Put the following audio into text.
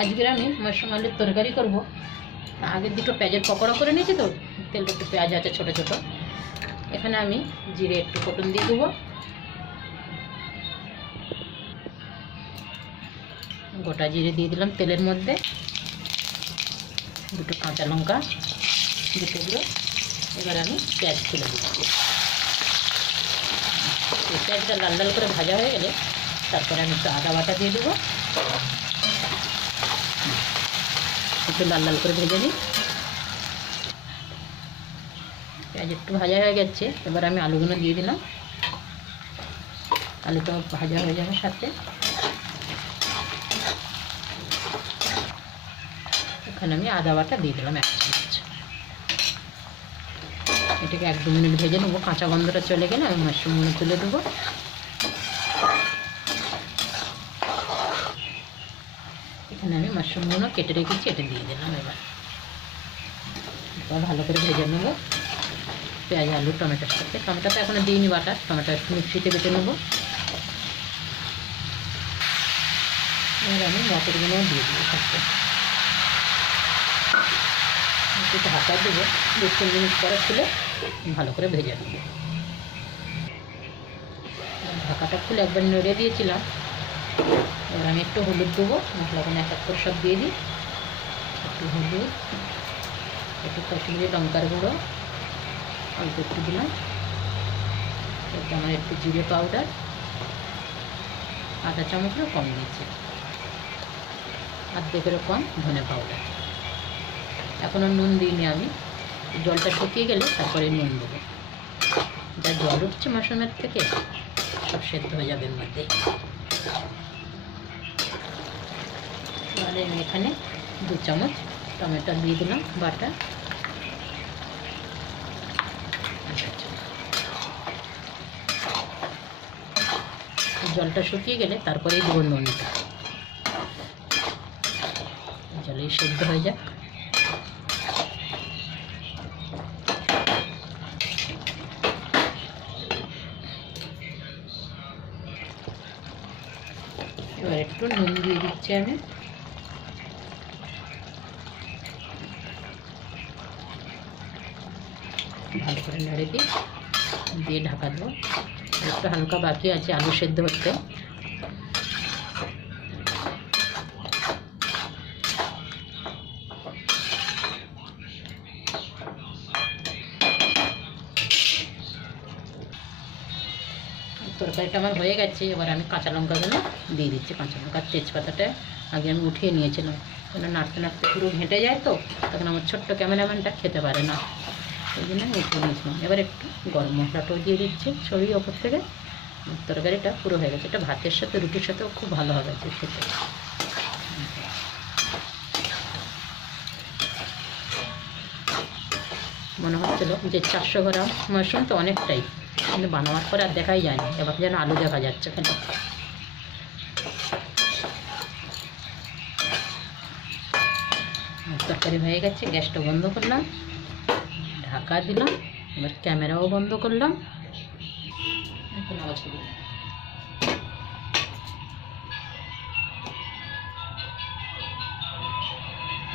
আজকের আমি মাশরুম আলুর তরকারি করব। আগের দুটো পেঁয়াজের পকোড়া করে নিয়েছি, তো তেলটা একটু পেঁয়াজ আছে ছোটো ছোটো। এখানে আমি জিরে একটু ফোড়ন দিয়ে দেবো, গোটা জিরে দিয়ে দিলাম তেলের মধ্যে, দুটো কাঁচা লঙ্কা দুটোগুলো। এবার আমি পেঁয়াজ তুলে দিচ্ছি। পেঁয়াজটা লাল লাল করে ভাজা হয়ে গেলে তারপরে আমি একটু আদা বাটা দিয়ে দেবো, একটু লাল লাল করে ভেজে নিই। পেঁয়াজ একটু ভাজা হয়ে গেছে, এবার আমি আলুগুলো দিয়ে দিলাম। আলুটা ভাজা হয়ে যাবে সাথে। এখানে আমি আদা বাটা দিয়ে দিলাম 1 চামচ। এটাকে 1-2 মিনিট ভেজে নেবো, কাঁচা গন্ধটা চলে গেলে আমি মাশরুমগুলো তুলে দেবো। এখানে আমি মাশরুমগুলো কেটে রেখেছি, এটা দিয়ে দিলাম। এবার ভালো করে ভেজে নেবো পেঁয়াজ আলু টমেটোর সাথে। টমেটো তো এখনো দিইনি বাটা, টমেটো একটু মিক্সিতে বেটে নেবো। এবার আমি মটরগুলো দিয়ে দেবো সাথে, একটু ঢাকা দেবো। 2-3 মিনিট পরে খুলে ভালো করে ভেজে নেবো। ঢাকাটা খুলে একবার নেড়ে দিয়েছিলাম। এবার আমি একটু হলুদ দেবো, মশলাগুলো এক এক করে সব দিয়ে দিই। একটু হলুদ, একটু কাশ্মীরি লঙ্কার গুঁড়ো অল্প একটু দিলাম। এরপর আমার একটু জিরে পাউডার, আধা চামচেরও কম দিয়েছি, অর্ধেকেরও কম ধনে পাউডার। এখনও নুন দিইনি আমি, জলটা শুকিয়ে গেলে তারপরে নুন দেবো। যা জল উঠছে মাশরুমের থেকে সব সেদ্ধ হয়ে যাবে এর মধ্যে। তাহলে আমি এখানে 2 চামচ টমেটো দিয়ে দিলাম বাটা। জলটা শুকিয়ে গেলে তারপরেই দেবো নুনটা, জলেই সেদ্ধ হয়ে যাক। এবার একটু নুন দিয়ে দিচ্ছি আমি। ভালো করে নেড়ে দিয়ে ঢাকা দেবো। একটু হালকা বাকি আছে আলু সেদ্ধ হতে। তরকারিটা আমার হয়ে গেছে। এবার আমি কাঁচা লঙ্কাগুলো দিয়ে দিচ্ছি। কাঁচা লঙ্কার তেজপাতাটা আগে আমি উঠিয়ে নিয়েছিলাম, কেন নাড়তে নাড়তে পুরো ঘেঁটে যায়, তো তখন আমার ছোট্ট ক্যামেরাম্যানটা খেতে পারে না, ওই জন্য আমি উঠিয়ে নিয়েছিলাম। এবার একটু গরম মশলাটাও দিয়ে দিচ্ছি ছড়িয়ে ওপর থেকে। তরকারিটা পুরো হয়ে গেছে। এটা ভাতের সাথে রুটির সাথেও খুব ভালো হবে খেতে। মনে হচ্ছিল যে 400 গ্রাম মাশরুম তো অনেকটাই, কিন্তু বানানোর পরে আর দেখাই যায় না। এবার যেন আলু দেখা যাচ্ছে কেন। তরকারি হয়ে গেছে, গ্যাসটা বন্ধ করলাম, ঢাকা দিলাম। এবার ক্যামেরাও বন্ধ করলাম। এখন আওয়াজ করলাম।